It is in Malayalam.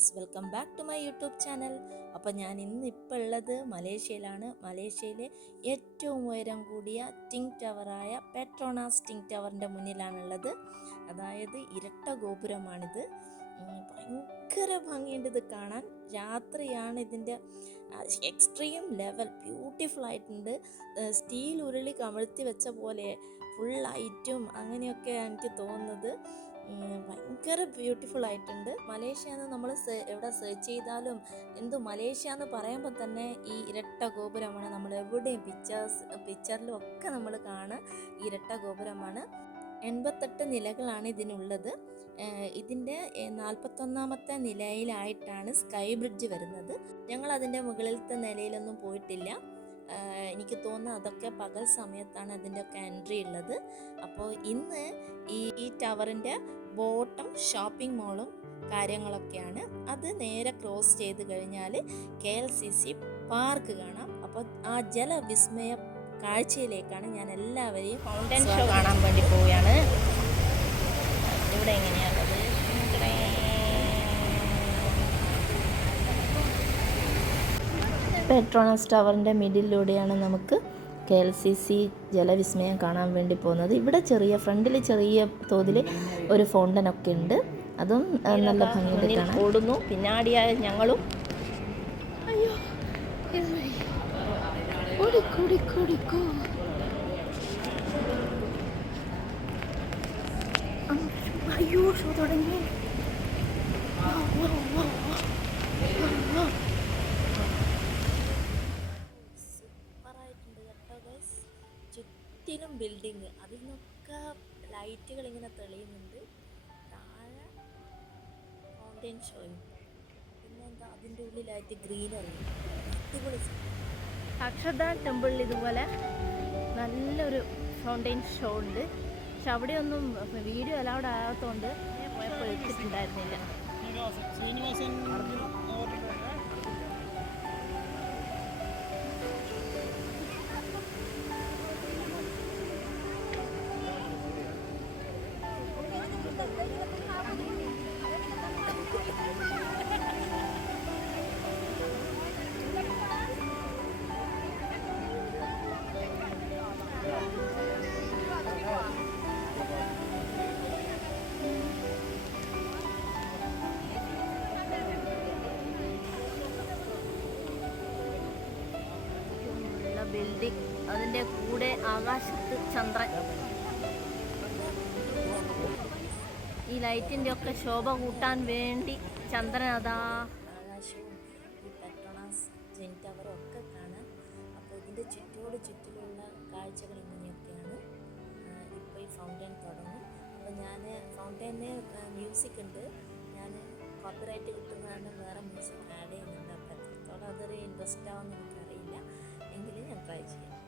Friends, welcome back to my YouTube channel. അപ്പോൾ ഞാൻ ഇന്നിപ്പോൾ ഉള്ളത് മലേഷ്യയിലാണ്. മലേഷ്യയിലെ ഏറ്റവും ഉയരം കൂടിയ ടിങ് ടവറായ പെട്രോണാസ് ടിങ് ടവറിൻ്റെ മുന്നിലാണുള്ളത്. അതായത് ഇരട്ട ഗോപുരമാണിത്. ഭയങ്കര ഭംഗിയുണ്ട് ഇത് കാണാൻ. രാത്രിയാണ് ഇതിൻ്റെ എക്സ്ട്രീം ലെവൽ, ബ്യൂട്ടിഫുൾ ആയിട്ടുണ്ട്. സ്റ്റീൽ ഉരുളി കമഴ്ത്തി വെച്ച പോലെ ഫുൾ ലൈറ്റും അങ്ങനെയൊക്കെ എനിക്ക് തോന്നുന്നത്. ഭയങ്കര ബ്യൂട്ടിഫുൾ ആയിട്ടുണ്ട്. മലേഷ്യ എന്ന് നമ്മൾ എവിടെ സെർച്ച് ചെയ്താലും മലേഷ്യ എന്ന് പറയുമ്പോൾ തന്നെ ഈ ഇരട്ട ഗോപുരമാണ്. നമ്മൾ എവിടെയും പിക്ചറിലും ഒക്കെ നമ്മൾ കാണുക ഈ ഇരട്ട ഗോപുരമാണ്. 88 നിലകളാണ് ഇതിനുള്ളത്. ഇതിൻ്റെ 41ാമത്തെ നിലയിലായിട്ടാണ് സ്കൈ ബ്രിഡ്ജ് വരുന്നത്. ഞങ്ങൾ അതിൻ്റെ മുകളിലത്തെ നിലയിലൊന്നും പോയിട്ടില്ല. എനിക്ക് തോന്നുന്നു അതൊക്കെ പകൽ സമയത്താണ് അതിൻ്റെയൊക്കെ എൻട്രി ഉള്ളത്. അപ്പോൾ ഇന്ന് ഈ ടവറിൻ്റെ ബോട്ടം ഷോപ്പിംഗ് മോളും കാര്യങ്ങളൊക്കെയാണ്. അത് നേരെ ക്രോസ് ചെയ്ത് കഴിഞ്ഞാൽ KLCC പാർക്ക് കാണാം. അപ്പോൾ ആ ജലവിസ്മയ കാഴ്ചയിലേക്കാണ് ഞാൻ എല്ലാവരെയും ഫൗണ്ടൻ ഷോ കാണാൻ വേണ്ടി പോവുകയാണ്. ഇവിടെ എങ്ങനെയാണത്? പെട്രോണസ് ടവറിൻ്റെ മിഡിലൂടെയാണ് നമുക്ക് KLCC ജലവിസ്മയം കാണാൻ വേണ്ടി പോകുന്നത്. ഇവിടെ ഫ്രണ്ടിൽ ചെറിയ തോതിൽ ഒരു ഫൗണ്ടനൊക്കെ ഉണ്ട്. അതും നല്ല ഭംഗിയിൽ കാണാൻ. ഓടുന്നു പിന്നാടിയായ ഞങ്ങളും. അയ്യോ അയ്യോ ഷോ തുടങ്ങി. ചുറ്റിലും ബിൽഡിങ്, അതിൽ നിന്നൊക്കെ ലൈറ്റുകൾ ഇങ്ങനെ തെളിയുന്നുണ്ട്. താഴെ ഫൗണ്ടൈൻ ഷോയും, പിന്നെന്താ അതിൻ്റെ ഉള്ളിലായിട്ട് ഗ്രീനറി. അടിപൊളി. അക്ഷർധാം ടെമ്പിളിൽ ഇതുപോലെ നല്ലൊരു ഫൗണ്ടൈൻ ഷോ ഉണ്ട്. പക്ഷെ അവിടെയൊന്നും വീഡിയോ അലൗഡ് ആകാത്തതുകൊണ്ട് പോയപ്പോൾ എടുത്തിട്ടുണ്ടായിരുന്നില്ല. ബിൽഡിംഗ്, അതിൻ്റെ കൂടെ ആകാശത്ത് ചന്ദ്രൻ. ഈ ലൈറ്റിൻ്റെ ഒക്കെ ശോഭ കൂട്ടാൻ വേണ്ടി ചന്ദ്രൻ അതാ. ആകാശവും ഈ പെട്രോണാസ് ടിങ് ടവറും ഒക്കെ കാണാൻ. അപ്പോൾ ഇതിൻ്റെ ചുറ്റിലുള്ള കാഴ്ചകൾ ഇങ്ങനെയൊക്കെയാണ്. ഇപ്പോൾ ഈ ഫൗണ്ടൈൻ തുടങ്ങും. അപ്പോൾ ഞാൻ ഫൗണ്ടൈന് മ്യൂസിക് ഉണ്ട്. ഞാൻ കോപ്പിറൈറ്റ് കിട്ടുന്നതാണ് വേറെ മ്യൂസിക് ആഡ് ചെയ്യുന്നുണ്ട്. അപ്പോൾ എത്രത്തോളം അതൊരു ഇൻട്രസ്റ്റ് ആവുമെന്ന് എനിക്കറിയില്ല. എങ്കിലും ഞാൻ ട്രൈ ചെയ്യാം.